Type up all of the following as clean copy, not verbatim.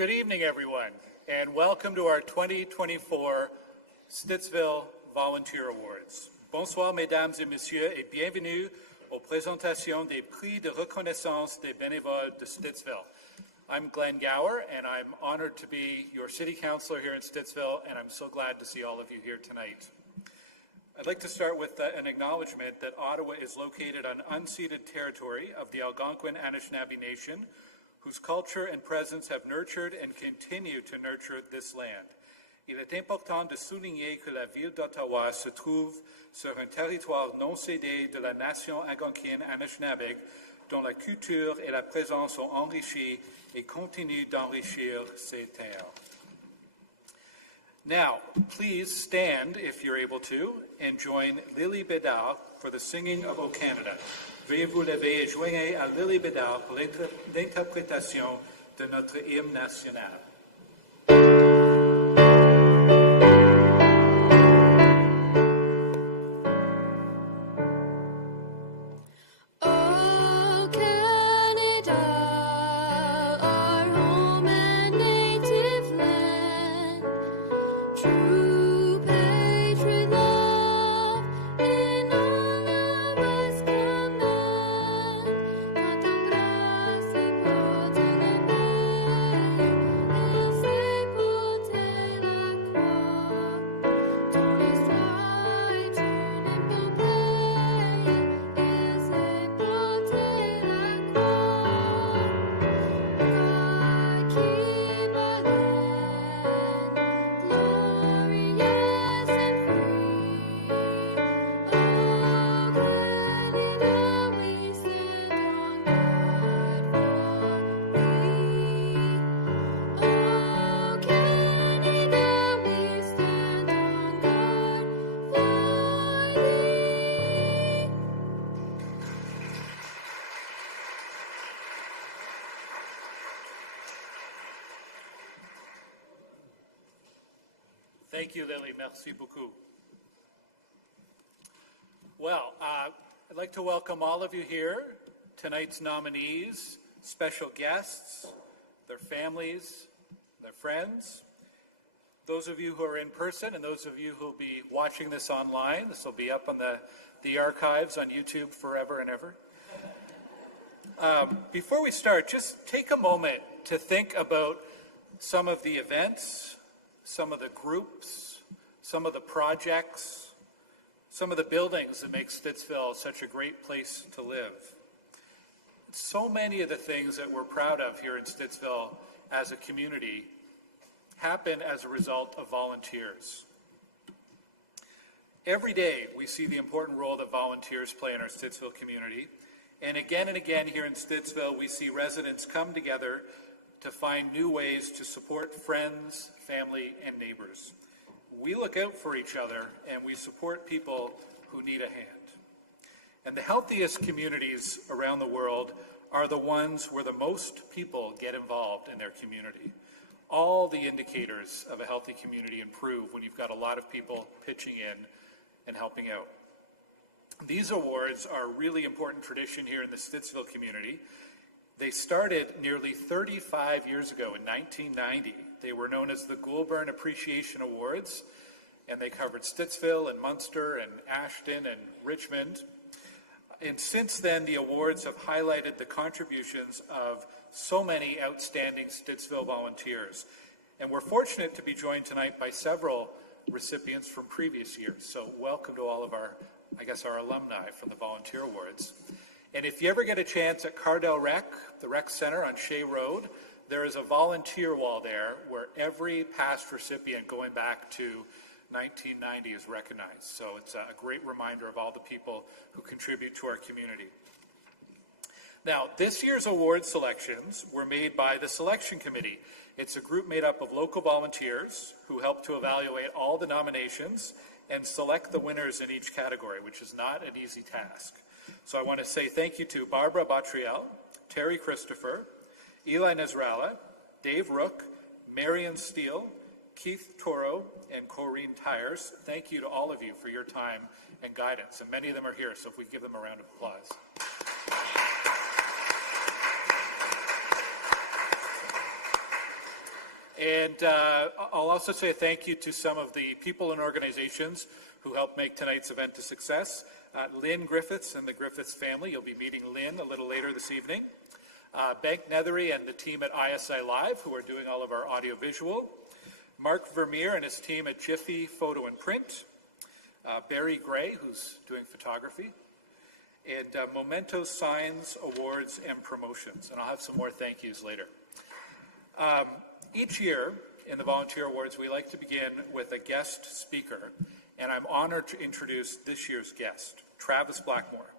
Good evening, everyone, and welcome to our 2024 Stittsville Volunteer Awards. Bonsoir, mesdames et messieurs, et bienvenue aux présentations des prix de reconnaissance des bénévoles de Stittsville. I'm Glenn Gower, and I'm honored to be your city councilor here in Stittsville, and I'm so glad to see all of you here tonight. I'd like to start with an acknowledgement that Ottawa is located on unceded territory of the Algonquin Anishinaabe Nation, whose culture and presence have nurtured and continue to nurture this land. Il est important de souligner que la ville d'Ottawa se trouve sur un territoire non cédé de la nation algonquine Anishinaabe, dont la culture et la présence ont enrichi et continuent d'enrichir ces terres. Now, please stand, if you're able to, and join Lily Bedard for the singing of O Canada. Veuillez vous lever et joignez à Lily Bedard pour l'interprétation de notre hymne national. Thank you, Lily. Merci beaucoup. Well, I'd like to welcome all of you here, tonight's nominees, special guests, their families, their friends, those of you who are in person and those of you who will be watching this online. This will be up on the archives on YouTube forever and ever. Before we start, just take a moment to think about some of the events, some of the groups, some of the projects, some of the buildings that make Stittsville such a great place to live. So many of the things that we're proud of here in Stittsville as a community happen as a result of volunteers. Every day we see the important role that volunteers play in our Stittsville community, and again here in Stittsville we see residents come together to find new ways to support friends, family, and neighbors. We look out for each other and we support people who need a hand. And the healthiest communities around the world are the ones where the most people get involved in their community. All the indicators of a healthy community improve when you've got a lot of people pitching in and helping out. These awards are a really important tradition here in the Stittsville community. They started nearly 35 years ago in 1990. They were known as the Goulburn Appreciation Awards, and they covered Stittsville and Munster and Ashton and Richmond. And since then, the awards have highlighted the contributions of so many outstanding Stittsville volunteers. And we're fortunate to be joined tonight by several recipients from previous years. So welcome to all of our alumni from the Volunteer Awards. And if you ever get a chance at Cardell Rec, the rec center on Shea Road, there is a volunteer wall there where every past recipient going back to 1990 is recognized. So it's a great reminder of all the people who contribute to our community. Now, this year's award selections were made by the selection committee. It's a group made up of local volunteers who help to evaluate all the nominations and select the winners in each category, which is not an easy task. So I want to say thank you to Barbara Bottriell, Terry Christopher, Eli Nasrallah, Dave Rook, Marion Steele, Keith Toro, and Corrine Tyers. Thank you to all of you for your time and guidance. And many of them are here, so if we give them a round of applause. And I'll also say thank you to some of the people and organizations who helped make tonight's event a success. Lynn Griffiths and the Griffiths family. You'll be meeting Lynn a little later this evening. Bank Nethery and the team at iSiLIVE, who are doing all of our audiovisual. Mark Vermeer and his team at Jiffy Photo and Print. Barry Gray, who's doing photography. And Memento Signs, Awards, and Promotions. And I'll have some more thank yous later. Each year in the Volunteer Awards, we like to begin with a guest speaker. And I'm honored to introduce this year's guest, Travis Blackmore.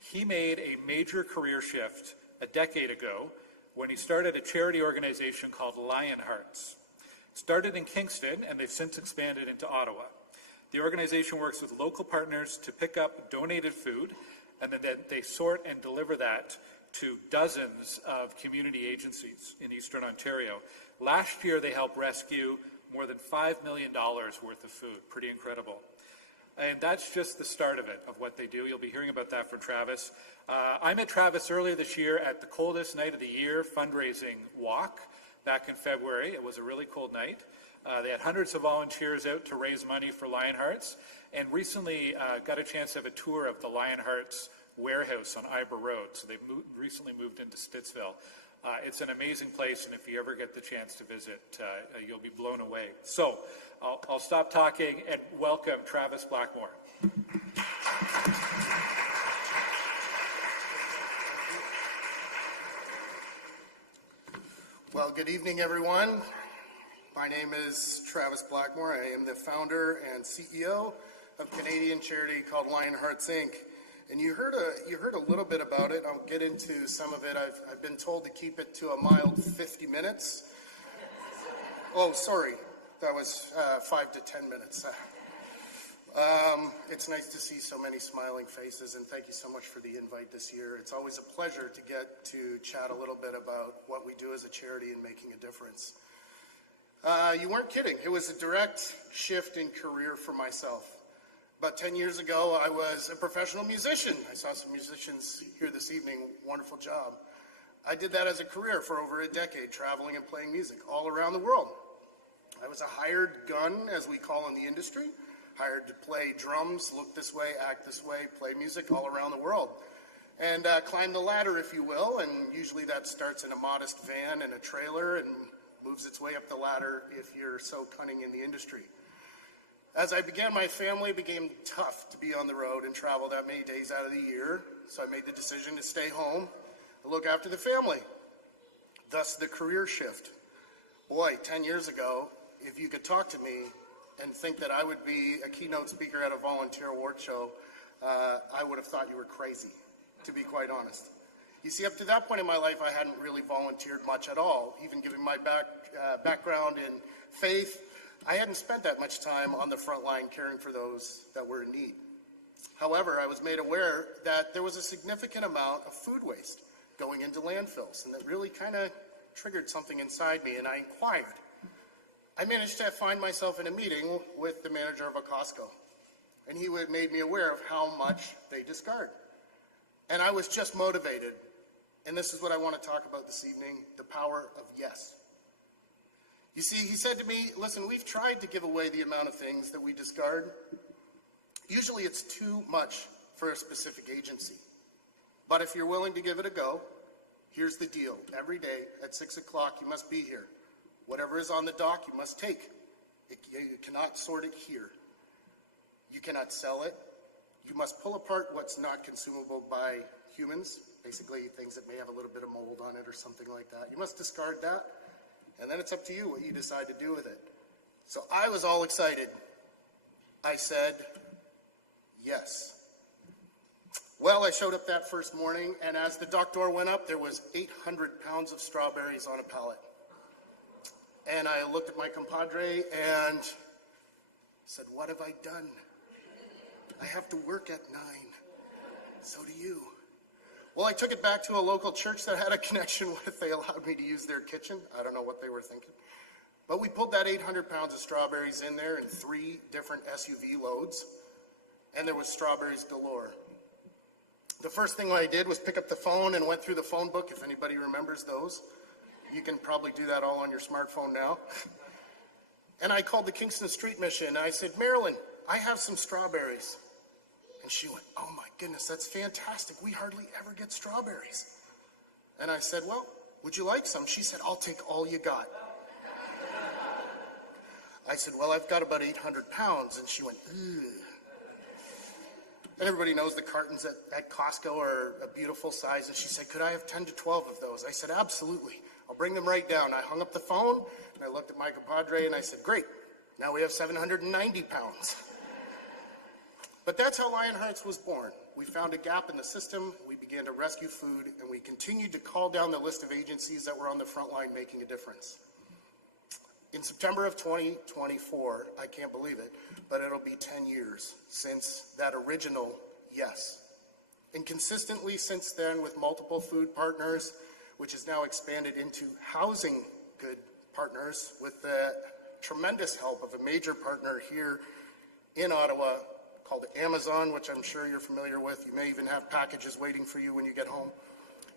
He made a major career shift a decade ago when he started a charity organization called Lionhearts. It started in Kingston, and they've since expanded into Ottawa. The organization works with local partners to pick up donated food, and then they sort and deliver that to dozens of community agencies in Eastern Ontario. Last year, they helped rescue more than $5 million worth of food. Pretty incredible. And that's just the start of it, of what they do. You'll be hearing about that from Travis. I met Travis earlier this year at the coldest night of the year fundraising walk back in February. It was a really cold night. They had hundreds of volunteers out to raise money for Lionhearts, and recently got a chance to have a tour of the Lionhearts warehouse on Iber Road. So they recently moved into Stittsville. It's an amazing place, and if you ever get the chance to visit, you'll be blown away. So I'll stop talking and welcome Travis Blackmore. Well, good evening, everyone. My name is Travis Blackmore. I am the founder and CEO of Canadian charity called Lionhearts Inc. And you heard a little bit about it. I'll get into some of it. I've been told to keep it to a mild 50 minutes. Oh, sorry. That was 5 to 10 minutes. It's nice to see so many smiling faces, and thank you so much for the invite this year. It's always a pleasure to get to chat a little bit about what we do as a charity and making a difference. You weren't kidding. It was a direct shift in career for myself. About 10 years ago, I was a professional musician. I saw some musicians here this evening. Wonderful job. I did that as a career for over a decade, traveling and playing music all around the world. I was a hired gun, as we call in the industry, hired to play drums, look this way, act this way, play music all around the world. And climb the ladder, if you will, and usually that starts in a modest van and a trailer and moves its way up the ladder if you're so cunning in the industry. As I began, my family became tough to be on the road and travel that many days out of the year, so I made the decision to stay home and look after the family. Thus, the career shift. Boy, 10 years ago, if you could talk to me and think that I would be a keynote speaker at a volunteer award show, I would have thought you were crazy, to be quite honest. You see, up to that point in my life, I hadn't really volunteered much at all. Even given my background in faith, I hadn't spent that much time on the front line caring for those that were in need. However, I was made aware that there was a significant amount of food waste going into landfills, and that really kind of triggered something inside me, and I inquired. I managed to find myself in a meeting with the manager of a Costco, and he made me aware of how much they discard. And I was just motivated, and this is what I want to talk about this evening, the power of yes. You see, he said to me, listen, we've tried to give away the amount of things that we discard. Usually it's too much for a specific agency. But if you're willing to give it a go, here's the deal. Every day at 6 o'clock, you must be here. Whatever is on the dock, you must take. You cannot sort it here. You cannot sell it. You must pull apart what's not consumable by humans, basically things that may have a little bit of mold on it or something like that. You must discard that. And then it's up to you what you decide to do with it. So I was all excited. I said, yes. Well, I showed up that first morning, and as the dock door went up, there was 800 pounds of strawberries on a pallet. And I looked at my compadre and said, what have I done? I have to work at 9. So do you. Well, I took it back to a local church that had a connection with. They allowed me to use their kitchen. I don't know what they were thinking. But we pulled that 800 pounds of strawberries in there in 3 different SUV loads, and there was strawberries galore. The first thing I did was pick up the phone and went through the phone book, if anybody remembers those. You can probably do that all on your smartphone now. And I called the Kingston Street Mission, and I said, Marilyn, I have some strawberries. And she went, oh my goodness, that's fantastic. We hardly ever get strawberries. And I said, well, would you like some? She said, I'll take all you got. I said, well, I've got about 800 pounds. And she went, ugh. And everybody knows the cartons at Costco are a beautiful size. And she said, could I have 10 to 12 of those? I said, absolutely. I'll bring them right down. I hung up the phone, and I looked at my compadre, and I said, great. Now we have 790 pounds. But that's how Lionhearts was born. We found a gap in the system, we began to rescue food, and we continued to call down the list of agencies that were on the front line making a difference. In September of 2024, I can't believe it, but it'll be 10 years since that original yes. And consistently since then, with multiple food partners, which has now expanded into housing good partners with the tremendous help of a major partner here in Ottawa called Amazon, which I'm sure you're familiar with. You may even have packages waiting for you when you get home.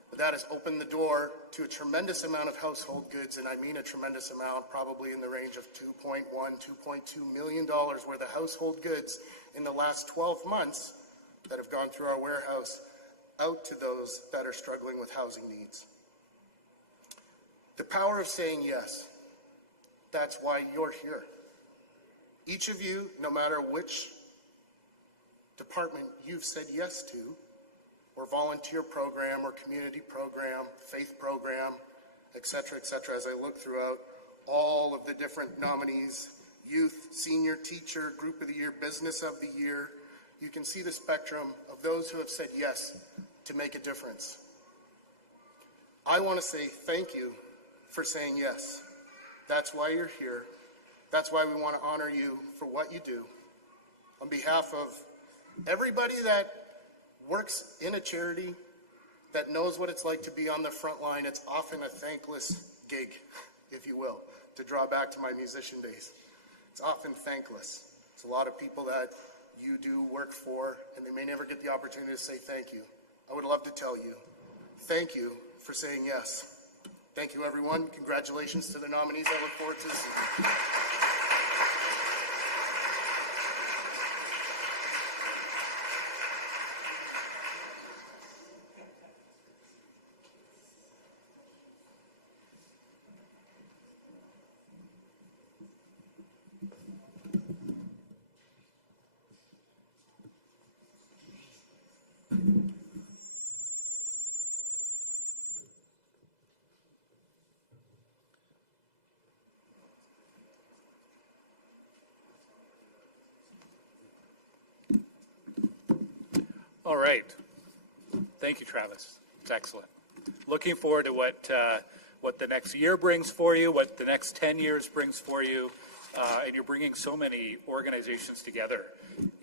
But that has opened the door to a tremendous amount of household goods, and I mean a tremendous amount, probably in the range of $2.1, $2.2 million worth of household goods in the last 12 months that have gone through our warehouse out to those that are struggling with housing needs. The power of saying yes, that's why you're here. Each of you, no matter which department you've said yes to, or volunteer program, or community program, faith program, et cetera, as I look throughout all of the different nominees, youth, senior, teacher, group of the year, business of the year, you can see the spectrum of those who have said yes to make a difference. I want to say thank you for saying yes. That's why you're here. That's why we want to honor you for what you do. On behalf of everybody that works in a charity, that knows what it's like to be on the front line, it's often a thankless gig, if you will, to draw back to my musician days. It's often thankless. It's a lot of people that you do work for, and they may never get the opportunity to say thank you. I would love to tell you, thank you for saying yes. Thank you, everyone. Congratulations to the nominees. I look forward to All right. Thank you, Travis. It's excellent. Looking forward to what the next year brings for you, what the next 10 years brings for you, and you're bringing so many organizations together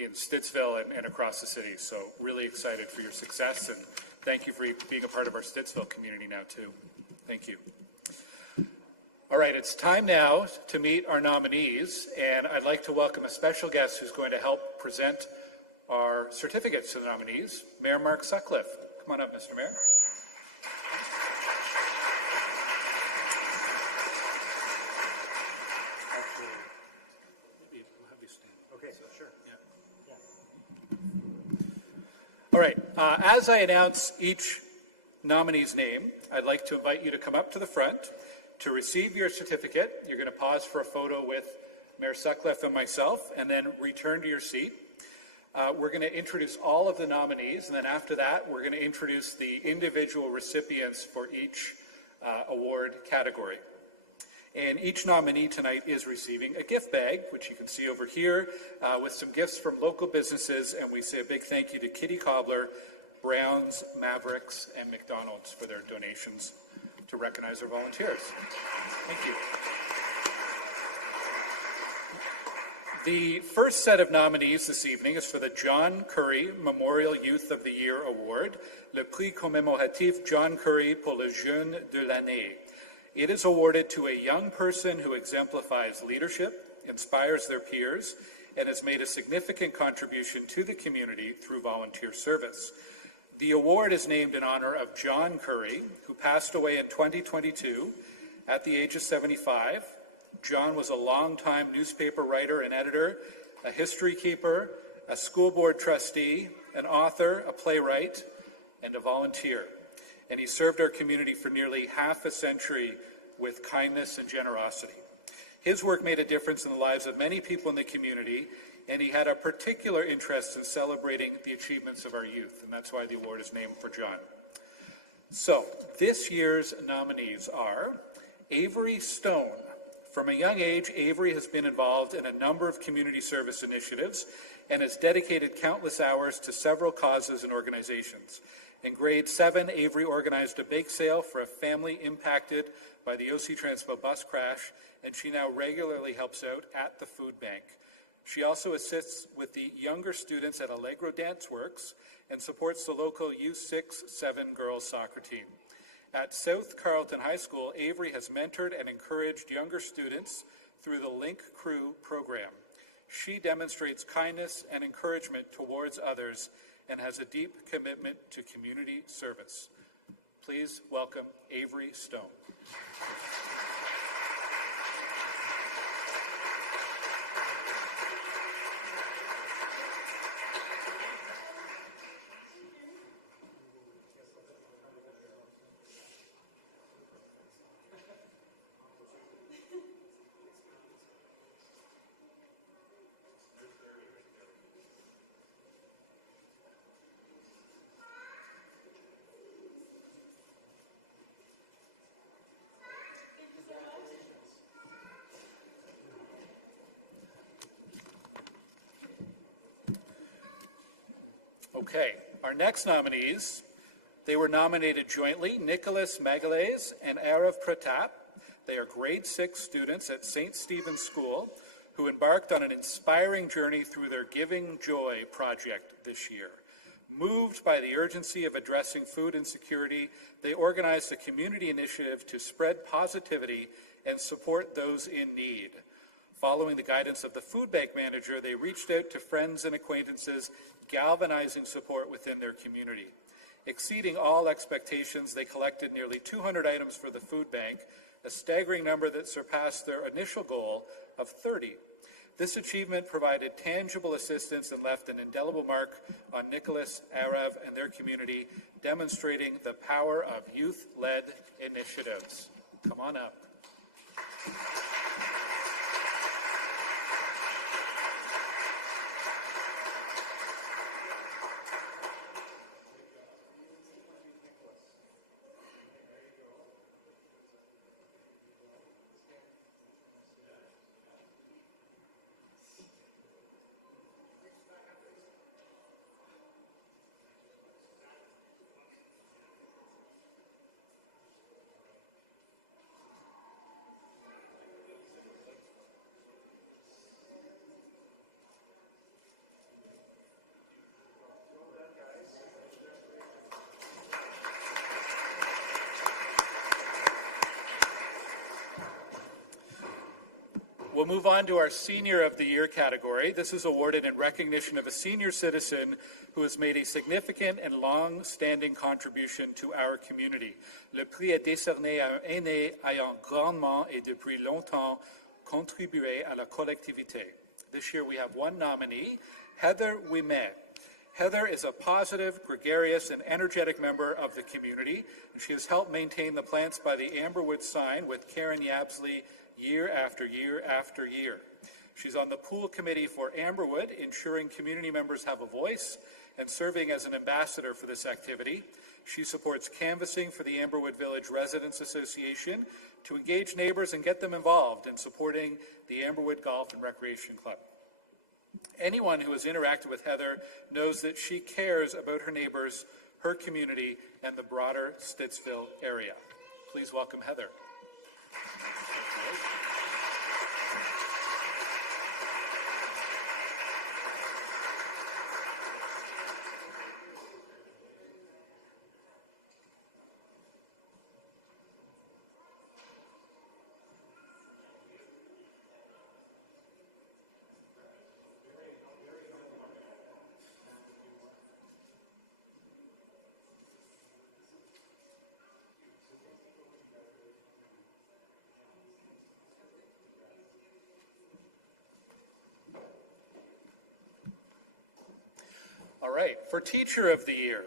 in Stittsville and across the city. So really excited for your success, and thank you for being a part of our Stittsville community now too. Thank you. All right, it's time now to meet our nominees, and I'd like to welcome a special guest who's going to help present our certificates to the nominees, Mayor Mark Sutcliffe. Come on up, Mr. Mayor. Maybe we'll have you stand. Okay, sure. Yeah. All right, as I announce each nominee's name, I'd like to invite you to come up to the front to receive your certificate. You're going to pause for a photo with Mayor Sutcliffe and myself, and then return to your seat. We're going to introduce all of the nominees, and then after that, we're going to introduce the individual recipients for each award category. And each nominee tonight is receiving a gift bag, which you can see over here, with some gifts from local businesses, and we say a big thank you to Kitty Cobbler, Browns, Mavericks, and McDonald's for their donations to recognize our volunteers. Thank you. The first set of nominees this evening is for the John Curry Memorial Youth of the Year Award, le prix commémoratif John Curry pour le jeune de l'année. It is awarded to a young person who exemplifies leadership, inspires their peers, and has made a significant contribution to the community through volunteer service. The award is named in honor of John Curry, who passed away in 2022 At the age of 75, John was a longtime newspaper writer and editor, a history keeper, a school board trustee, an author, a playwright, and a volunteer. And he served our community for nearly half a century with kindness and generosity. His work made a difference in the lives of many people in the community, and he had a particular interest in celebrating the achievements of our youth, and that's why the award is named for John. So, this year's nominees are Avery Stone. From a young age, Avery has been involved in a number of community service initiatives and has dedicated countless hours to several causes and organizations. In grade 7, Avery organized a bake sale for a family impacted by the OC Transpo bus crash, and she now regularly helps out at the food bank. She also assists with the younger students at Allegro Dance Works and supports the local U6-7 girls soccer team. At South Carleton High School, Avery has mentored and encouraged younger students through the Link Crew program. She demonstrates kindness and encouragement towards others and has a deep commitment to community service. Please welcome Avery Stone. Okay, our next nominees, they were nominated jointly, Nicholas Magalhaes and Arav Pratap. They are grade 6 students at St. Stephen's School who embarked on an inspiring journey through their Giving Joy project this year. Moved by the urgency of addressing food insecurity, they organized a community initiative to spread positivity and support those in need. Following the guidance of the food bank manager, they reached out to friends and acquaintances, galvanizing support within their community. Exceeding all expectations, they collected nearly 200 items for the food bank, a staggering number that surpassed their initial goal of 30. This achievement provided tangible assistance and left an indelible mark on Nicholas, Arav, and their community, demonstrating the power of youth-led initiatives. Come on up. We'll move on to our Senior of the Year category. This is awarded in recognition of a senior citizen who has made a significant and long-standing contribution to our community. Le prix est décerné à un aîné ayant grandement et depuis longtemps contribué à la collectivité. This year we have one nominee, Heather Ouimet. Heather is a positive, gregarious, and energetic member of the community, and she has helped maintain the Plants by the Amberwood sign with Karen Yabsley year after year after year. She's on the pool committee for Amberwood, ensuring community members have a voice and serving as an ambassador for this activity. She supports canvassing for the Amberwood Village Residents Association to engage neighbors and get them involved in supporting the Amberwood Golf and Recreation Club. Anyone who has interacted with Heather knows that she cares about her neighbors, her community, and the broader Stittsville area. Please welcome Heather. right, for Teacher of the Year.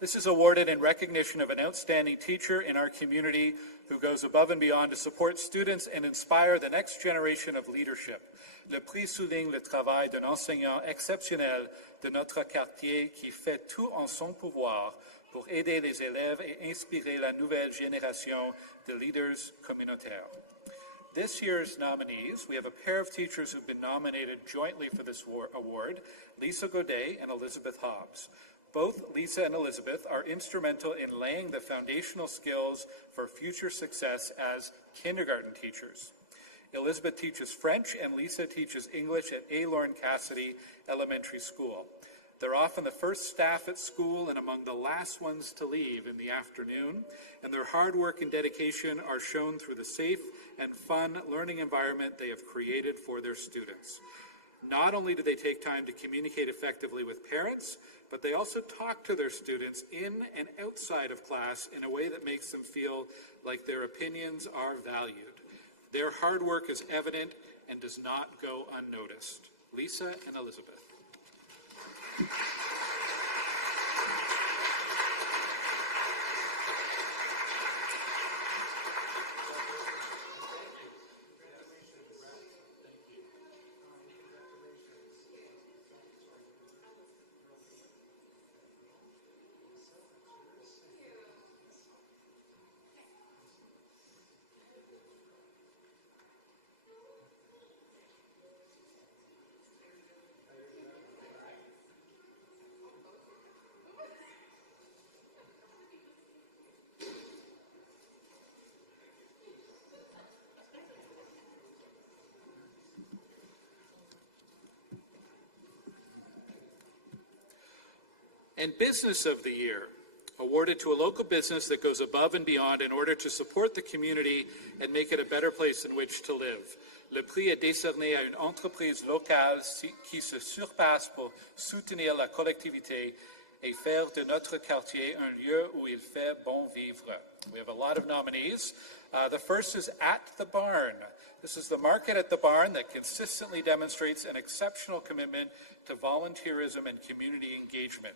This is awarded in recognition of an outstanding teacher in our community who goes above and beyond to support students and inspire the next generation of leadership. Le prix souligne le travail d'un enseignant exceptionnel de notre quartier qui fait tout en son pouvoir pour aider les élèves et inspirer la nouvelle génération de leaders communautaires. This year's nominees, we have a pair of teachers who've been nominated jointly for this award, Lisa Godet and Elizabeth Hobbs. Both Lisa and Elizabeth are instrumental in laying the foundational skills for future success as kindergarten teachers. Elizabeth teaches French and Lisa teaches English at A. Lorne Cassidy Elementary School. They're often the first staff at school and among the last ones to leave in the afternoon, and their hard work and dedication are shown through the safe and fun learning environment they have created for their students. Not only do they take time to communicate effectively with parents, but they also talk to their students in and outside of class in a way that makes them feel like their opinions are valued. Their hard work is evident and does not go unnoticed. Lisa and Elizabeth. And Business of the Year, awarded to a local business that goes above and beyond in order to support the community and make it a better place in which to live. Le prix est décerné à une entreprise locale qui se surpasse pour soutenir la collectivité et faire de notre quartier un lieu où il fait bon vivre. We have a lot of nominees. The first is At the Barn. This is the market at the barn that consistently demonstrates an exceptional commitment to volunteerism and community engagement.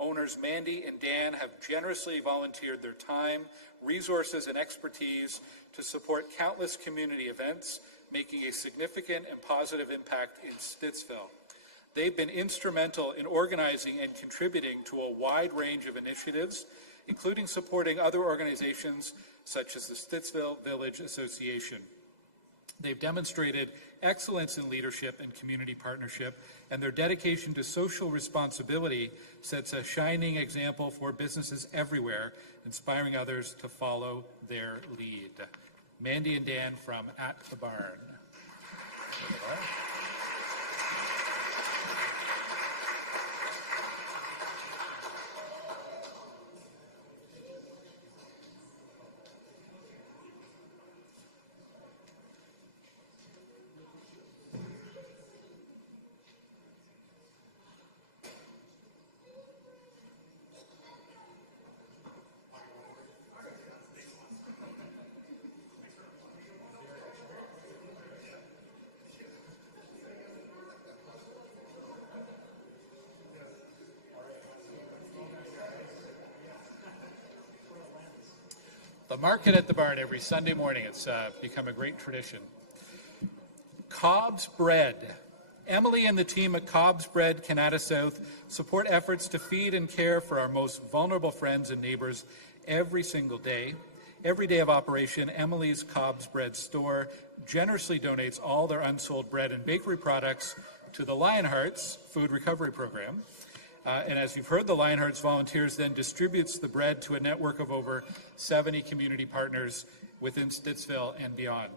Owners Mandy and Dan have generously volunteered their time, resources, and expertise to support countless community events, making a significant and positive impact in Stittsville. They've been instrumental in organizing and contributing to a wide range of initiatives, including supporting other organizations such as the Stittsville Village Association. They've demonstrated excellence in leadership and community partnership, and their dedication to social responsibility sets a shining example for businesses everywhere, inspiring others to follow their lead. Mandy and Dan from At the Barn. The market at the barn every Sunday morning. It's become a great tradition. Cobb's Bread. Emily and the team at Cobb's Bread, Canada South, support efforts to feed and care for our most vulnerable friends and neighbors every single day. Every day of operation, Emily's Cobb's Bread store generously donates all their unsold bread and bakery products to the Lionhearts Food Recovery Program. And as you've heard, the Lionhearts Volunteers then distributes the bread to a network of over 70 community partners within Stittsville and beyond.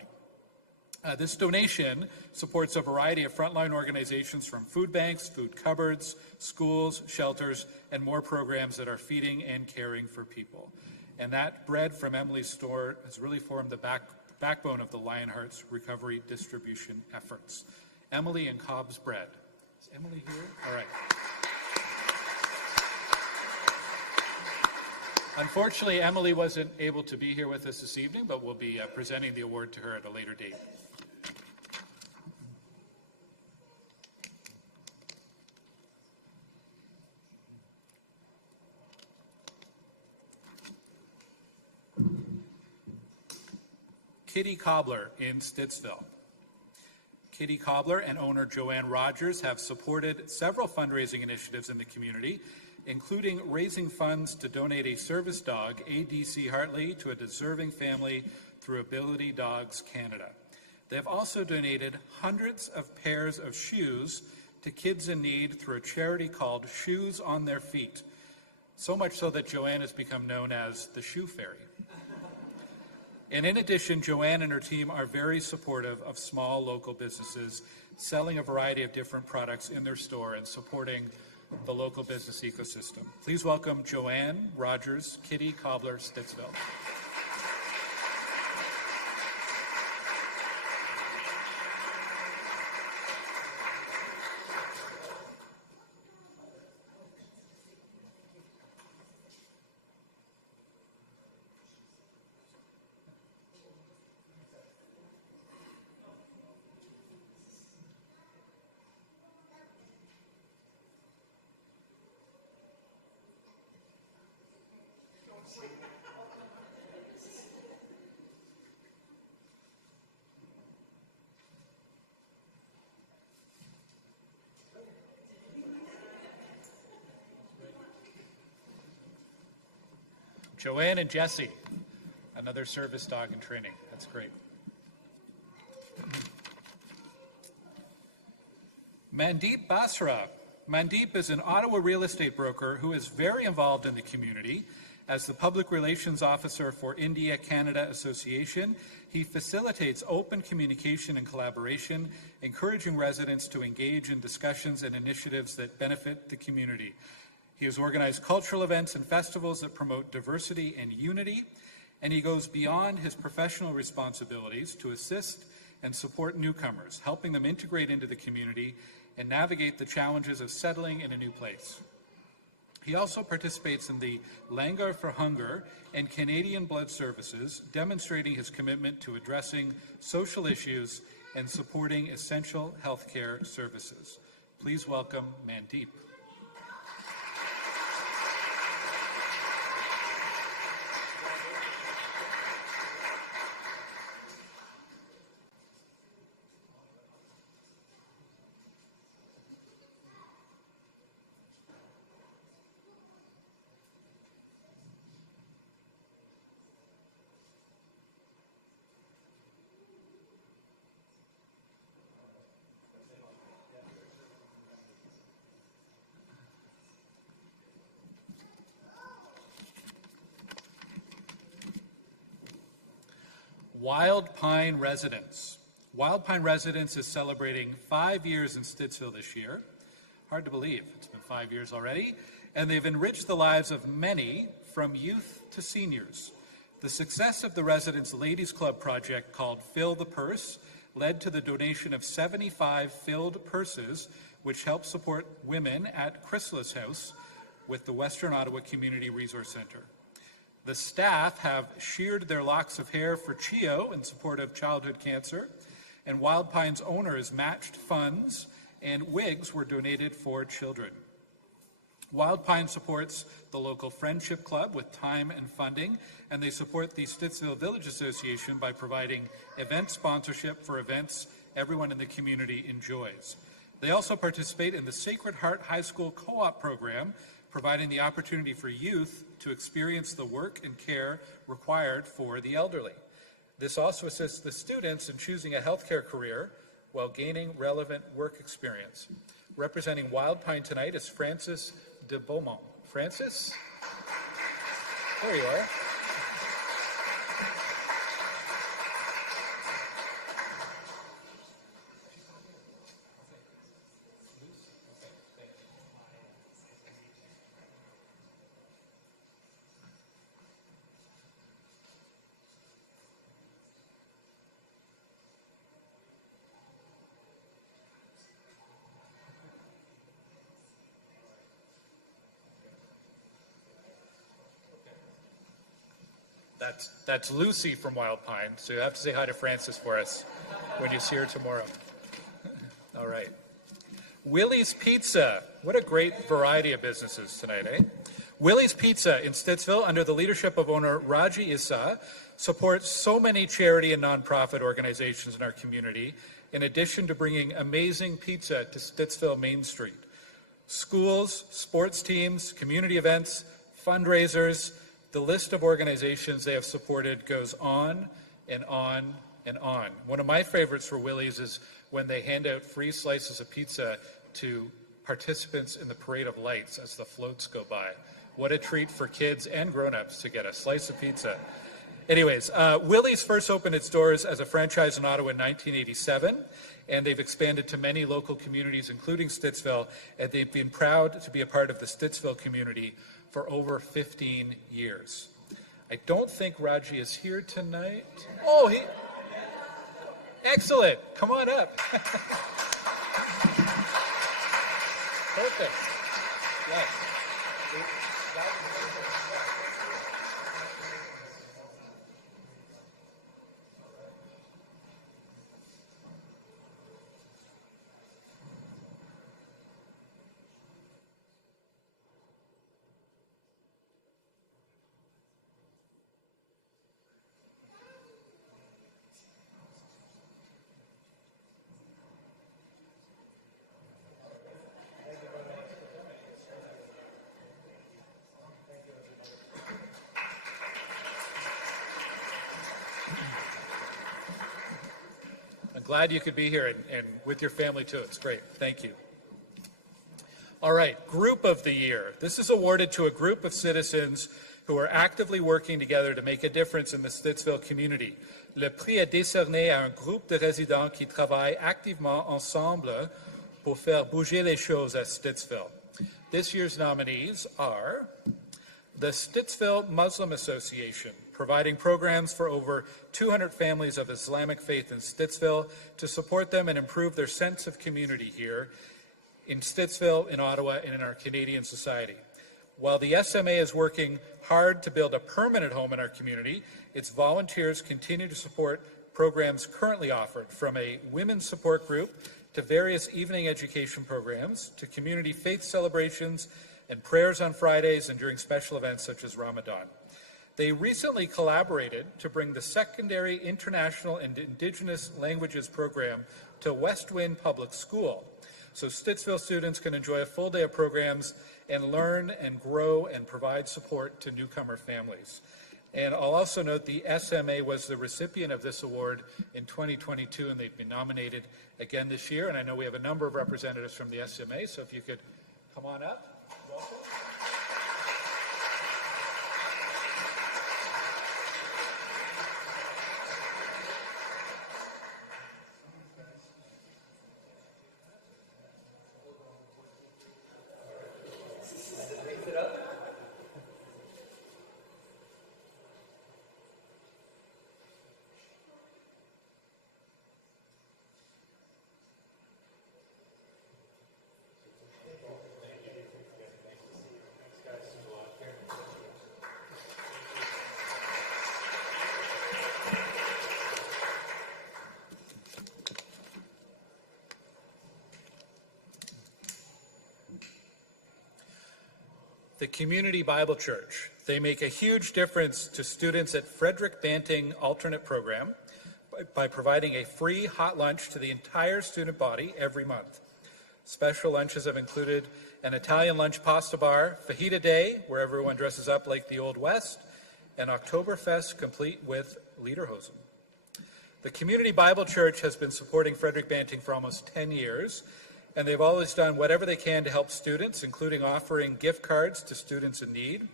This donation supports a variety of frontline organizations from food banks, food cupboards, schools, shelters, and more programs that are feeding and caring for people. And that bread from Emily's store has really formed the backbone of the Lionhearts recovery distribution efforts. Emily and Cobb's Bread. Is Emily here? All right. Unfortunately, Emily wasn't able to be here with us this evening, but we'll be presenting the award to her at a later date. Kitty Cobbler in Stittsville. Kitty Cobbler and owner Joanne Rogers have supported several fundraising initiatives in the community, including raising funds to donate a service dog, ADC Hartley, to a deserving family through Ability Dogs Canada. They have also donated hundreds of pairs of shoes to kids in need through a charity called Shoes on Their Feet, so much so that Joanne has become known as the Shoe Fairy. And in addition, Joanne and her team are very supportive of small local businesses selling a variety of different products in their store and supporting the local business ecosystem. Please welcome Joanne Rogers, Kitty Cobbler, Stittsville. Joanne and Jesse, another service dog in training. That's great. Mandeep Basra. Mandeep is an Ottawa real estate broker who is very involved in the community. As the Public Relations Officer for India-Canada Association, he facilitates open communication and collaboration, encouraging residents to engage in discussions and initiatives that benefit the community. He has organized cultural events and festivals that promote diversity and unity, and he goes beyond his professional responsibilities to assist and support newcomers, helping them integrate into the community and navigate the challenges of settling in a new place. He also participates in the Langar for Hunger and Canadian Blood Services, demonstrating his commitment to addressing social issues and supporting essential healthcare services. Please welcome Mandeep. Wild Pine Residence. Wild Pine Residence is celebrating 5 years in Stittsville this year. Hard to believe, it's been 5 years already. And they've enriched the lives of many, from youth to seniors. The success of the Residence Ladies Club project, called Fill the Purse, led to the donation of 75 filled purses, which help support women at Chrysalis House with the Western Ottawa Community Resource Centre. The staff have sheared their locks of hair for CHEO in support of childhood cancer, and Wild Pine's owners matched funds, and wigs were donated for children. Wild Pine supports the local Friendship Club with time and funding, and they support the Stittsville Village Association by providing event sponsorship for events everyone in the community enjoys. They also participate in the Sacred Heart High School Co-op program, providing the opportunity for youth to experience the work and care required for the elderly. This also assists the students in choosing a healthcare career while gaining relevant work experience. Representing Wild Pine tonight is Francis de Beaumont. Francis? There you are. That's Lucy from Wild Pine, so you have to say hi to Frances for us when you see her tomorrow. All right. Willie's Pizza. What a great variety of businesses tonight, eh? Willie's Pizza in Stittsville, under the leadership of owner Raji Issa, supports so many charity and nonprofit organizations in our community, in addition to bringing amazing pizza to Stittsville Main Street. Schools, sports teams, community events, fundraisers, the list of organizations they have supported goes on and on and on. One of my favorites for Willie's is when they hand out free slices of pizza to participants in the Parade of Lights as the floats go by. What a treat for kids and grown-ups to get a slice of pizza. Anyways, Willie's first opened its doors as a franchise in Ottawa in 1987, and they've expanded to many local communities, including Stittsville, and they've been proud to be a part of the Stittsville community for over 15 years. I don't think Raji is here tonight. Oh, excellent. Come on up. Perfect. Yes. Glad you could be here and with your family too. It's great. Thank you. All right, Group of the Year. This is awarded to a group of citizens who are actively working together to make a difference in the Stittsville community. Le prix est décerné à un groupe de résidents qui travaillent activement ensemble pour faire bouger les choses à Stittsville. This year's nominees are the Stittsville Muslim Association, providing programs for over 200 families of Islamic faith in Stittsville to support them and improve their sense of community here in Stittsville, in Ottawa, and in our Canadian society. While the SMA is working hard to build a permanent home in our community, its volunteers continue to support programs currently offered, from a women's support group to various evening education programs to community faith celebrations and prayers on Fridays and during special events such as Ramadan. They recently collaborated to bring the Secondary International and Indigenous Languages program to West Wind Public School, so Stittsville students can enjoy a full day of programs and learn and grow and provide support to newcomer families. And I'll also note the SMA was the recipient of this award in 2022, and they've been nominated again this year. And I know we have a number of representatives from the SMA, so if you could come on up. Welcome. The Community Bible Church. They make a huge difference to students at Frederick Banting Alternate Program by providing a free hot lunch to the entire student body every month. Special lunches have included an Italian lunch pasta bar, fajita day, where everyone dresses up like the Old West, and Oktoberfest complete with lederhosen. The Community Bible Church has been supporting Frederick Banting for almost 10 years, and they've always done whatever they can to help students, including offering gift cards to students in need,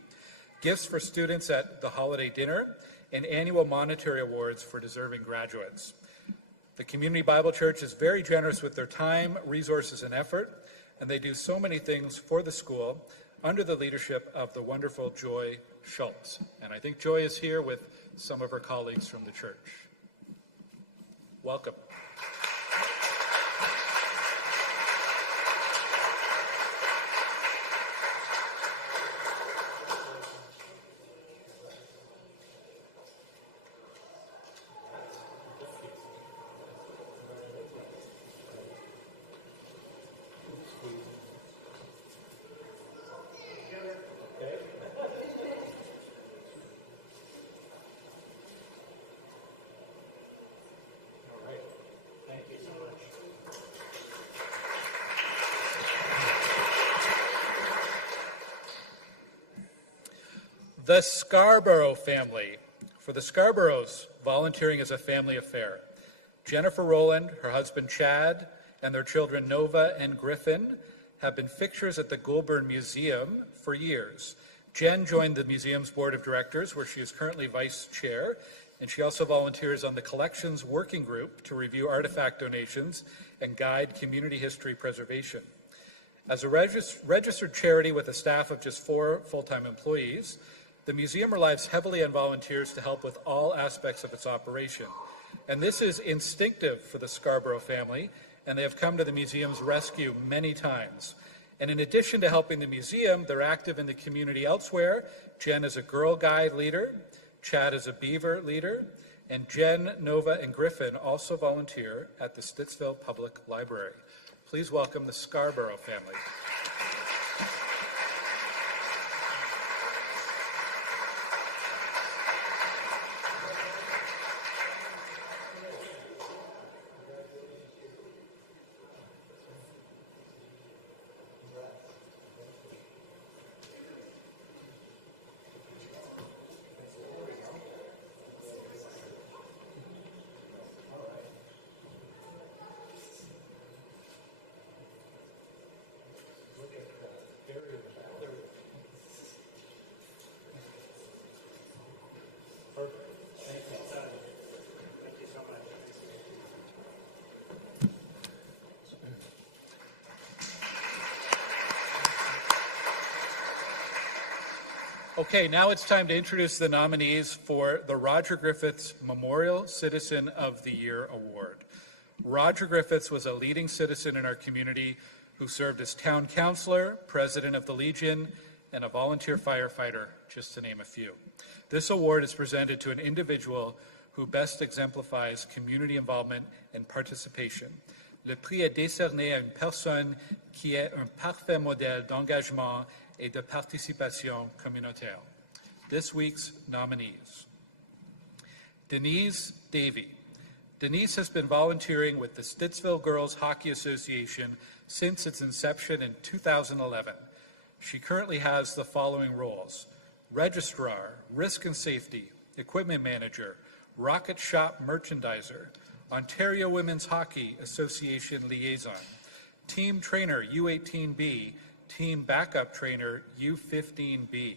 gifts for students at the holiday dinner, and annual monetary awards for deserving graduates. The Community Bible Church is very generous with their time, resources, and effort, and they do so many things for the school under the leadership of the wonderful Joy Schultz. And I think Joy is here with some of her colleagues from the church. Welcome. The Scarborough family. For the Scarboroughs, volunteering is a family affair. Jennifer Rowland, her husband Chad, and their children Nova and Griffin have been fixtures at the Goulburn Museum for years. Jen joined the museum's board of directors, where she is currently vice chair, and she also volunteers on the collections working group to review artifact donations and guide community history preservation. As a registered charity with a staff of just 4 full-time employees, the museum relies heavily on volunteers to help with all aspects of its operation. And this is instinctive for the Scarborough family, and they have come to the museum's rescue many times. And in addition to helping the museum, they're active in the community elsewhere. Jen is a Girl Guide leader, Chad is a Beaver leader, and Jen, Nova, and Griffin also volunteer at the Stittsville Public Library. Please welcome the Scarborough family. Okay, now it's time to introduce the nominees for the Roger Griffiths Memorial Citizen of the Year Award. Roger Griffiths was a leading citizen in our community who served as town councilor, president of the Legion, and a volunteer firefighter, just to name a few. This award is presented to an individual who best exemplifies community involvement and participation. Le prix est décerné à une personne qui est un parfait modèle d'engagement et de participation communautaire. This week's nominees. Denise Davey. Denise has been volunteering with the Stittsville Girls Hockey Association since its inception in 2011. She currently has the following roles: registrar, risk and safety, equipment manager, rocket shop merchandiser, Ontario Women's Hockey Association liaison, team trainer U18B, team backup trainer U15B.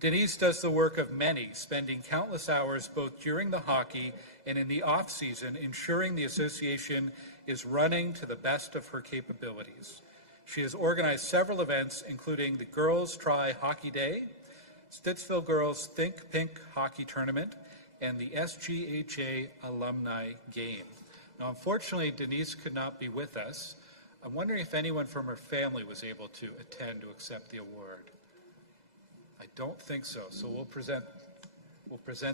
Denise does the work of many, spending countless hours both during the hockey and in the off-season, ensuring the association is running to the best of her capabilities. She has organized several events, including the Girls Try Hockey Day, Stittsville Girls Think Pink Hockey Tournament, and the SGHA Alumni Game. Now, unfortunately, Denise could not be with us. I'm wondering if anyone from her family was able to attend to accept the award. I don't think so. So we'll present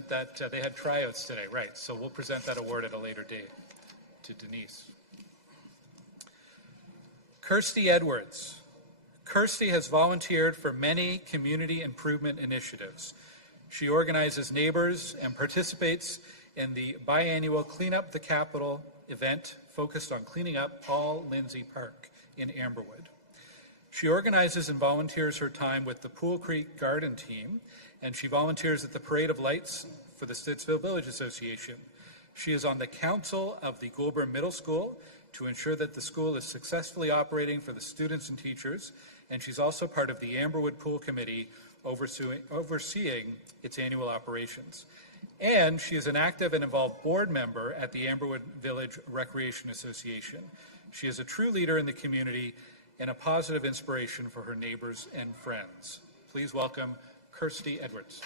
that. They had tryouts today, right? So we'll present that award at a later date to Denise. Kirsty Edwards. Kirsty has volunteered for many community improvement initiatives. She organizes neighbors and participates in the biannual Clean Up the Capitol event focused on cleaning up Paul Lindsay Park in Amberwood. She organizes and volunteers her time with the Pool Creek Garden Team, and she volunteers at the Parade of Lights for the Stittsville Village Association. She is on the council of the Goulburn Middle School to ensure that the school is successfully operating for the students and teachers, and she's also part of the Amberwood Pool Committee overseeing its annual operations. And she is an active and involved board member at the Amberwood Village Recreation Association. She is a true leader in the community and a positive inspiration for her neighbors and friends. Please welcome Kirsty Edwards.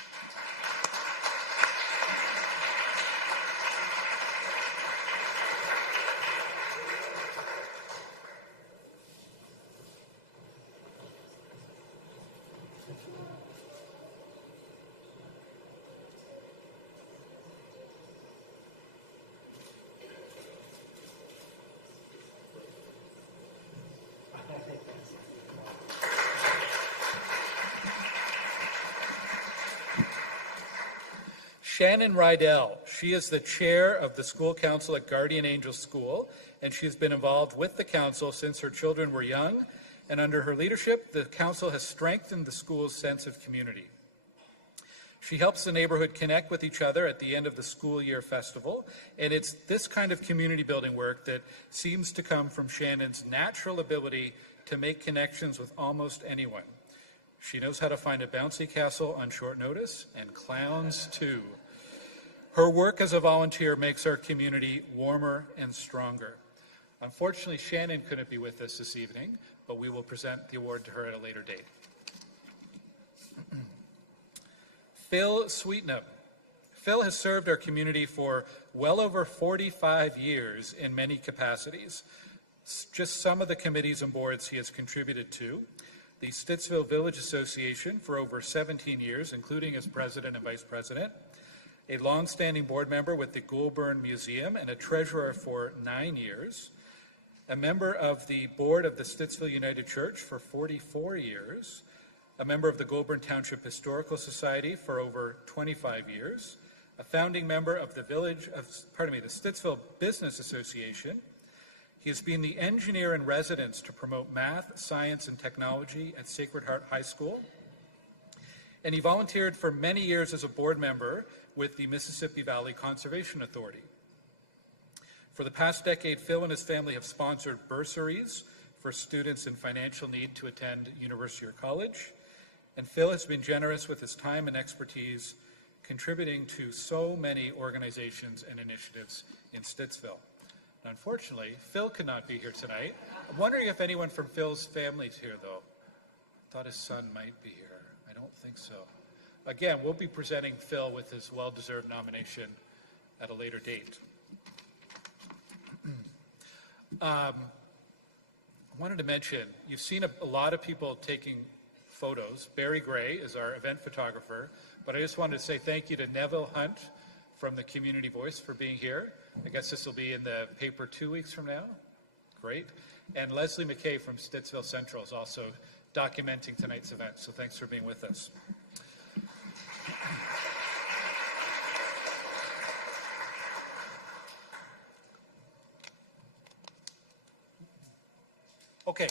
Shannon Rydell. She is the chair of the school council at Guardian Angel School, and she's been involved with the council since her children were young, and under her leadership, the council has strengthened the school's sense of community. She helps the neighborhood connect with each other at the end of the school year festival, and it's this kind of community building work that seems to come from Shannon's natural ability to make connections with almost anyone. She knows how to find a bouncy castle on short notice, and clowns too. Her work as a volunteer makes our community warmer and stronger. Unfortunately, Shannon couldn't be with us this evening, but we will present the award to her at a later date. Phil Sweetnam. Phil has served our community for well over 45 years in many capacities. Just some of the committees and boards he has contributed to: the Stittsville Village Association for over 17 years, including as president and vice president, a long-standing board member with the Goulburn Museum and a treasurer for 9 years, a member of the board of the Stittsville United Church for 44 years, a member of the Goulburn Township Historical Society for over 25 years, a founding member of the Stittsville Business Association. He has been the engineer in residence to promote math, science, and technology at Sacred Heart High School. And he volunteered for many years as a board member with the Mississippi Valley Conservation Authority. For the past decade, Phil and his family have sponsored bursaries for students in financial need to attend university or college. And Phil has been generous with his time and expertise, contributing to so many organizations and initiatives in Stittsville. Unfortunately, Phil could not be here tonight. I'm wondering if anyone from Phil's family is here, though. I thought his son might be here. I don't think so. Again, we'll be presenting Phil with his well-deserved nomination at a later date. I wanted to mention, you've seen a lot of people taking photos. Barry Gray is our event photographer, but I just wanted to say thank you to Neville Hunt from the Community Voice for being here. I guess this will be in the paper 2 weeks from now. Great. And Leslie McKay from Stittsville Central is also documenting tonight's event, so thanks for being with us. Okay,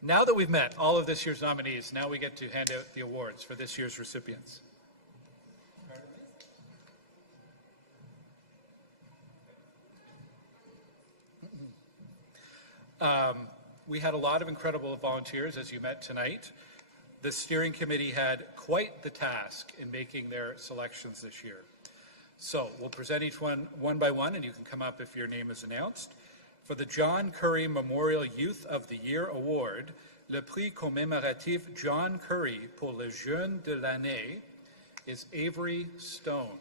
now that we've met all of this year's nominees, now we get to hand out the awards for this year's recipients. We had a lot of incredible volunteers, as you met tonight. The steering committee had quite the task in making their selections this year. So we'll present each one by one, and you can come up if your name is announced. For the John Curry Memorial Youth of the Year Award, le prix commémoratif John Curry pour le jeune de l'année is Avery Stone.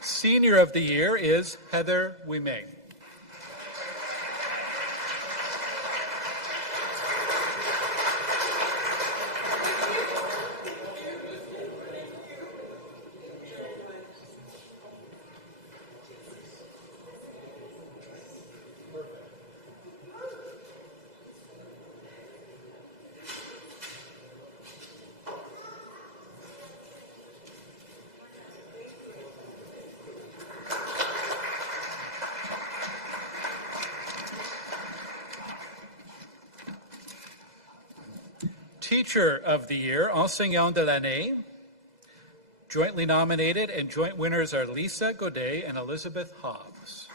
Senior of the Year is Heather Wimeng. Teacher of the Year, Enseignant de l'année. Jointly nominated and joint winners are Lisa Godet and Elizabeth Hobbs.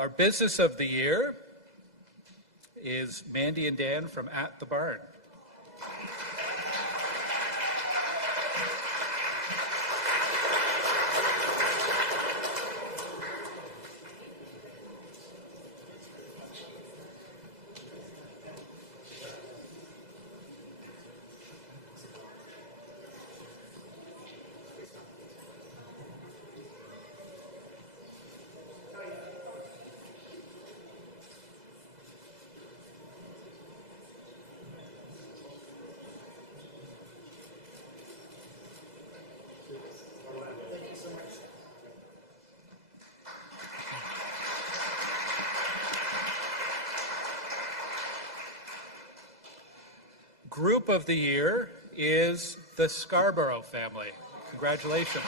Our business of the year is Mandy and Dan from At the Barn. Group of the year is the Scarborough family. Congratulations.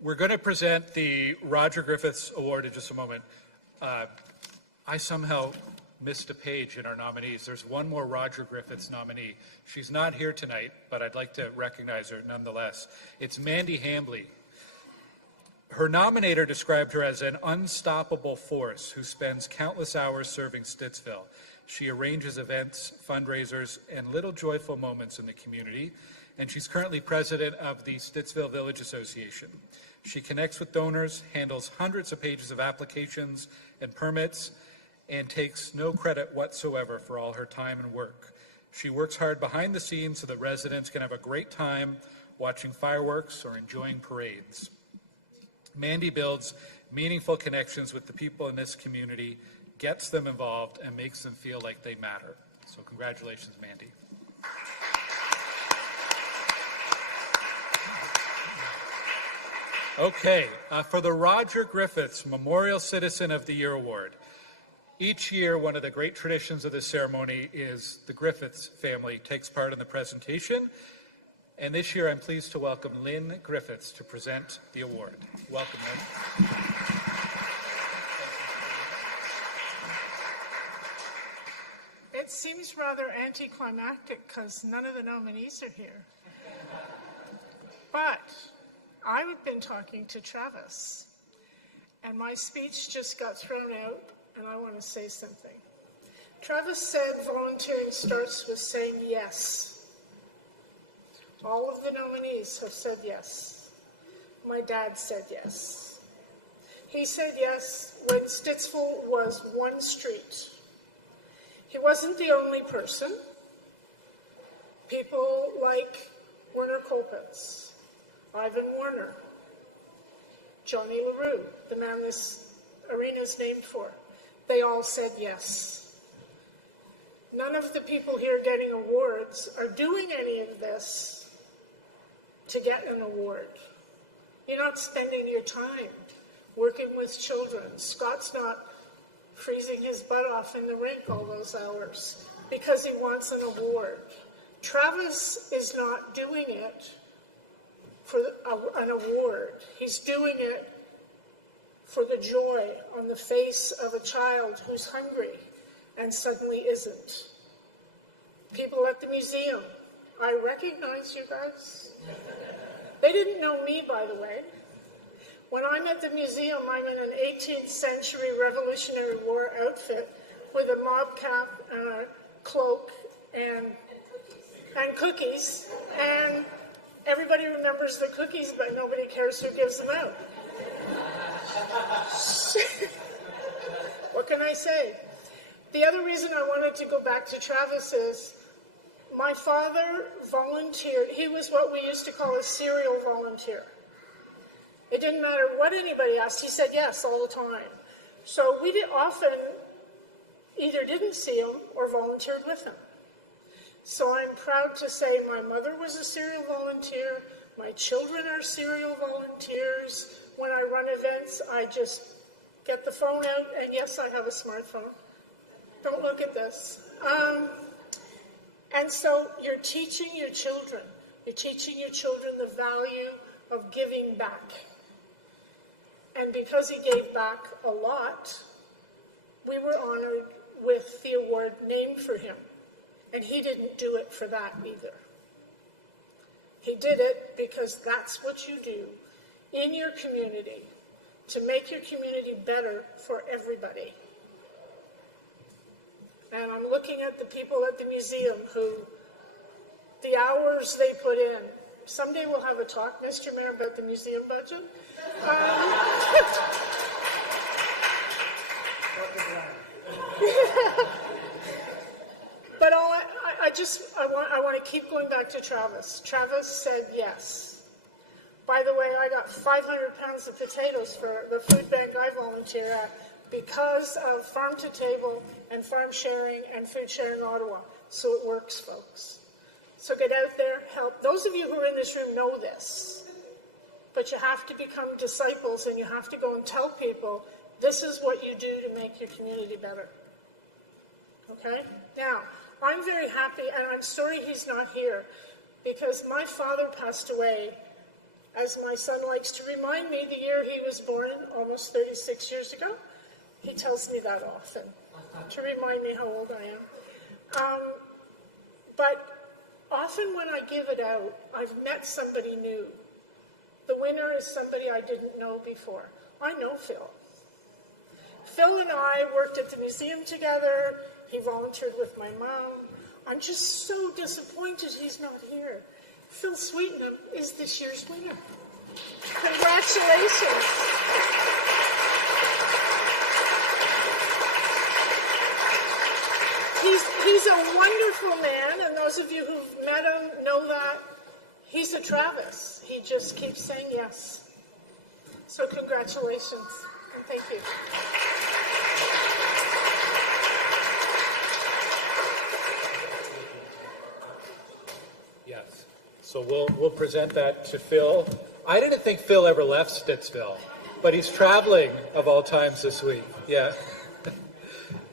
We're going to present the Roger Griffiths Award in just a moment. I somehow missed a page in our nominees. There's one more Roger Griffiths nominee. She's not here tonight, but I'd like to recognize her nonetheless. It's Mandy Hambley. Her nominator described her as an unstoppable force who spends countless hours serving Stittsville. She arranges events, fundraisers, and little joyful moments in the community, and she's currently president of the Stittsville Village Association. She connects with donors, handles hundreds of pages of applications and permits, and takes no credit whatsoever for all her time and work. She works hard behind the scenes so that residents can have a great time watching fireworks or enjoying parades. Mandy builds meaningful connections with the people in this community, gets them involved, and makes them feel like they matter. So congratulations, Mandy. Okay, for the Roger Griffiths Memorial Citizen of the Year Award. Each year, one of the great traditions of this ceremony is the Griffiths family takes part in the presentation. And this year, I'm pleased to welcome Lynn Griffiths to present the award. Welcome, Lynn. It seems rather anticlimactic because none of the nominees are here. But I've been talking to Travis, and my speech just got thrown out, and I want to say something. Travis said volunteering starts with saying yes. All of the nominees have said yes. My dad said yes. He said yes when Stittsville was one street. He wasn't the only person. People like Werner Colpitz, Ivan Warner, Johnny LaRue, the man this arena is named for, they all said yes. None of the people here getting awards are doing any of this to get an award. You're not spending your time working with children. Scott's not freezing his butt off in the rink all those hours because he wants an award. Travis is not doing it for an award. He's doing it for the joy on the face of a child who's hungry and suddenly isn't. People at the museum, I recognize you guys. They didn't know me, by the way. When I'm at the museum, I'm in an 18th century Revolutionary War outfit with a mob cap and a cloak and cookies. And everybody remembers the cookies, but nobody cares who gives them out. What can I say? The other reason I wanted to go back to Travis is my father volunteered. He was what we used to call a serial volunteer. It didn't matter what anybody asked. He said yes all the time. So we did often, either didn't see him or volunteered with him. So I'm proud to say my mother was a serial volunteer, my children are serial volunteers. When I run events, I just get the phone out, and yes, I have a smartphone. Don't look at this. And so you're teaching your children. You're teaching your children the value of giving back. And because he gave back a lot, we were honored with the award named for him. And he didn't do it for that either. He did it because that's what you do in your community to make your community better for everybody. And I'm looking at the people at the museum who, the hours they put in. Someday we'll have a talk, Mr. Mayor, about the museum budget. But I want to keep going back to Travis. Travis said yes. By the way, I got 500 pounds of potatoes for the food bank I volunteer at because of Farm to Table and Farm Sharing and Food Sharing Ottawa. So it works, folks. So get out there, help. Those of you who are in this room know this. But you have to become disciples and you have to go and tell people this is what you do to make your community better. Okay? Now, I'm very happy, and I'm sorry he's not here, because my father passed away, as my son likes to remind me, the year he was born, almost 36 years ago. He tells me that often, to remind me how old I am. But often when I give it out, I've met somebody new. The winner is somebody I didn't know before. I know Phil. Phil and I worked at the museum together. He volunteered with my mom. I'm just so disappointed he's not here. Phil Sweetenham is this year's winner. Congratulations. He's a wonderful man, and those of you who've met him know that. He's a Travis. He just keeps saying yes. So congratulations, and thank you. Yes. So we'll present that to Phil. I didn't think Phil ever left Stittsville, but he's traveling of all times this week. Yeah.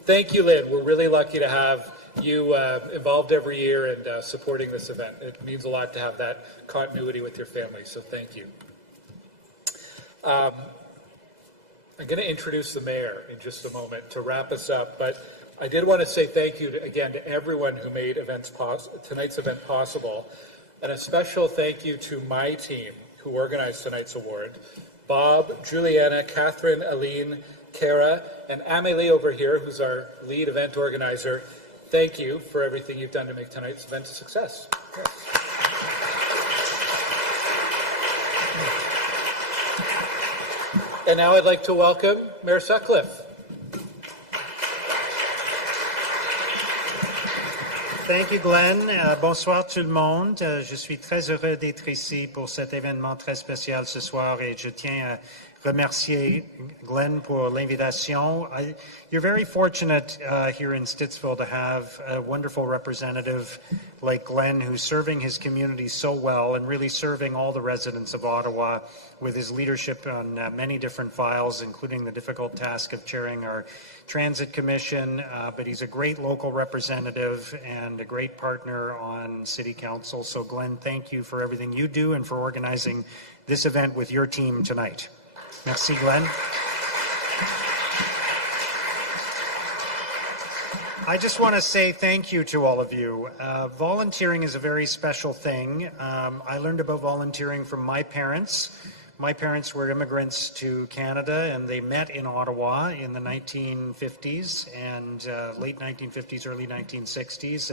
Thank you, Lynn. We're really lucky to have you involved every year and supporting this event. It means a lot to have that continuity with your family, so thank you. I'm going to introduce the mayor in just a moment to wrap us up, but I did want to say thank you again to everyone who made tonight's event possible, and a special thank you to my team who organized tonight's award: Bob, Juliana, Catherine, Aline, Kara, and Amelie over here, who's our lead event organizer. Thank you for everything you've done to make tonight's event a success. Yes. And now I'd like to welcome Mayor Sutcliffe. Thank you, Glenn. Bonsoir tout le monde. Je suis très heureux d'être ici pour cet événement très spécial ce soir et je tiens à remercier Glenn pour l'invitation. You're very fortunate here in Stittsville to have a wonderful representative like Glenn who's serving his community so well and really serving all the residents of Ottawa with his leadership on many different files, including the difficult task of chairing our Transit Commission, but he's a great local representative and a great partner on City Council. So Glenn, thank you for everything you do and for organizing this event with your team tonight. Merci, Glenn. I just want to say thank you to all of you. Volunteering is a very special thing. I learned about volunteering from my parents. My parents were immigrants to Canada, and they met in Ottawa in the 1950s and late 1950s, early 1960s,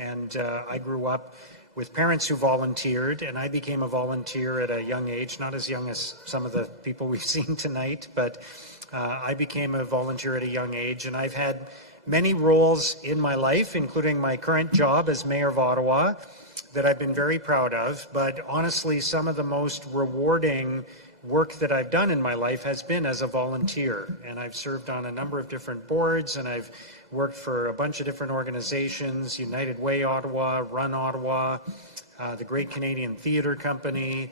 and I grew up with parents who volunteered, and I became a volunteer at a young age, not as young as some of the people we've seen tonight, but I became a volunteer at a young age, and I've had many roles in my life, including my current job as Mayor of Ottawa, that I've been very proud of, but honestly, some of the most rewarding work that I've done in my life has been as a volunteer, and I've served on a number of different boards, and I've worked for a bunch of different organizations, United Way Ottawa, Run Ottawa, the Great Canadian Theatre Company,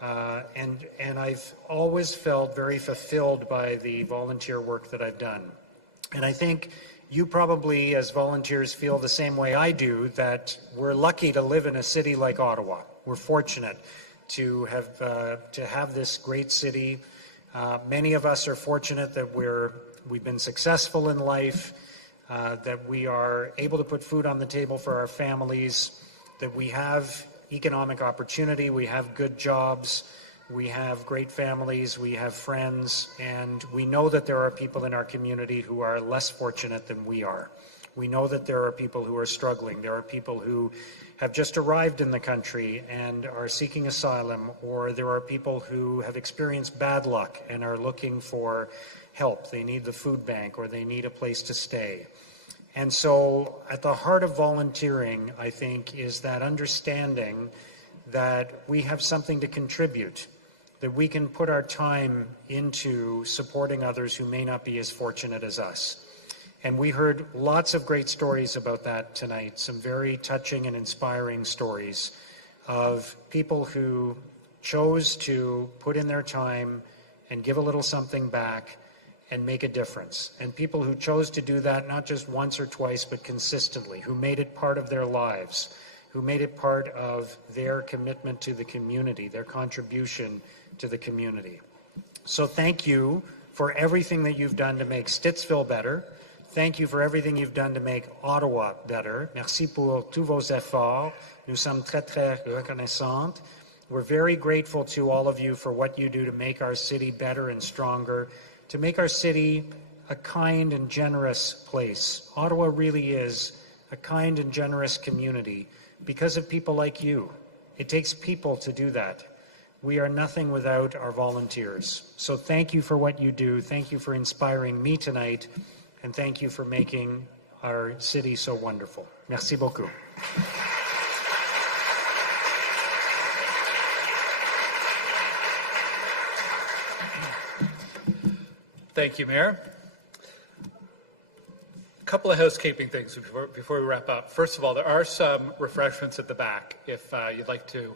and I've always felt very fulfilled by the volunteer work that I've done. And I think you probably, as volunteers, feel the same way I do, that we're lucky to live in a city like Ottawa. We're fortunate to have this great city. Many of us are fortunate that we've been successful in life, that we are able to put food on the table for our families, that we have economic opportunity, we have good jobs, we have great families, we have friends, and we know that there are people in our community who are less fortunate than we are. We know that there are people who are struggling. There are people who have just arrived in the country and are seeking asylum, or there are people who have experienced bad luck and are looking for help. They need the food bank or they need a place to stay. And so at the heart of volunteering, I think, is that understanding that we have something to contribute, that we can put our time into supporting others who may not be as fortunate as us. And we heard lots of great stories about that tonight, some very touching and inspiring stories of people who chose to put in their time and give a little something back and make a difference. And people who chose to do that not just once or twice, but consistently, who made it part of their lives, who made it part of their commitment to the community, their contribution to the community. So thank you for everything that you've done to make Stittsville better. Thank you for everything you've done to make Ottawa better. Merci pour tous vos efforts. Nous sommes très, très reconnaissantes. We're very grateful to all of you for what you do to make our city better and stronger, to make our city a kind and generous place. Ottawa really is a kind and generous community because of people like you. It takes people to do that. We are nothing without our volunteers. So thank you for what you do. Thank you for inspiring me tonight. And thank you for making our city so wonderful. Merci beaucoup. Thank you, Mayor. A couple of housekeeping things before we wrap up. First of all, there are some refreshments at the back. If you'd like to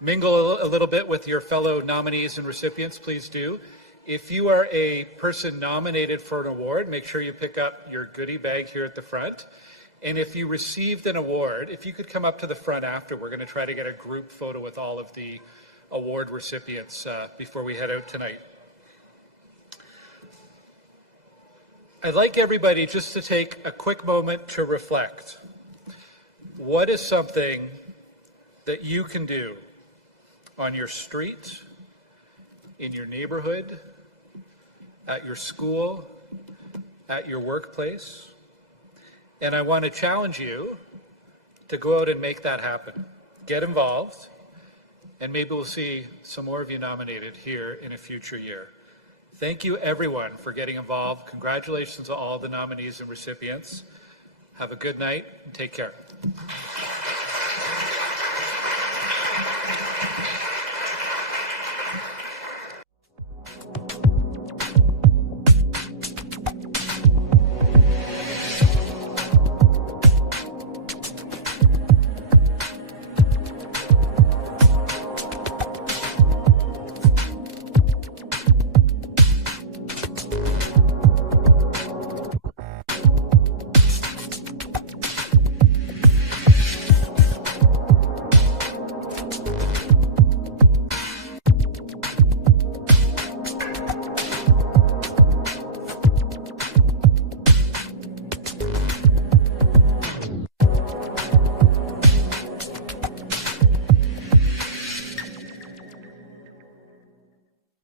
mingle a little bit with your fellow nominees and recipients, please do. If you are a person nominated for an award, make sure you pick up your goodie bag here at the front. And if you received an award, if you could come up to the front after, we're going to try to get a group photo with all of the award recipients before we head out tonight. I'd like everybody just to take a quick moment to reflect. What is something that you can do on your street, in your neighborhood, at your school, at your workplace? And I want to challenge you to go out and make that happen. Get involved, and maybe we'll see some more of you nominated here in a future year. Thank you, everyone, for getting involved. Congratulations to all the nominees and recipients. Have a good night and take care.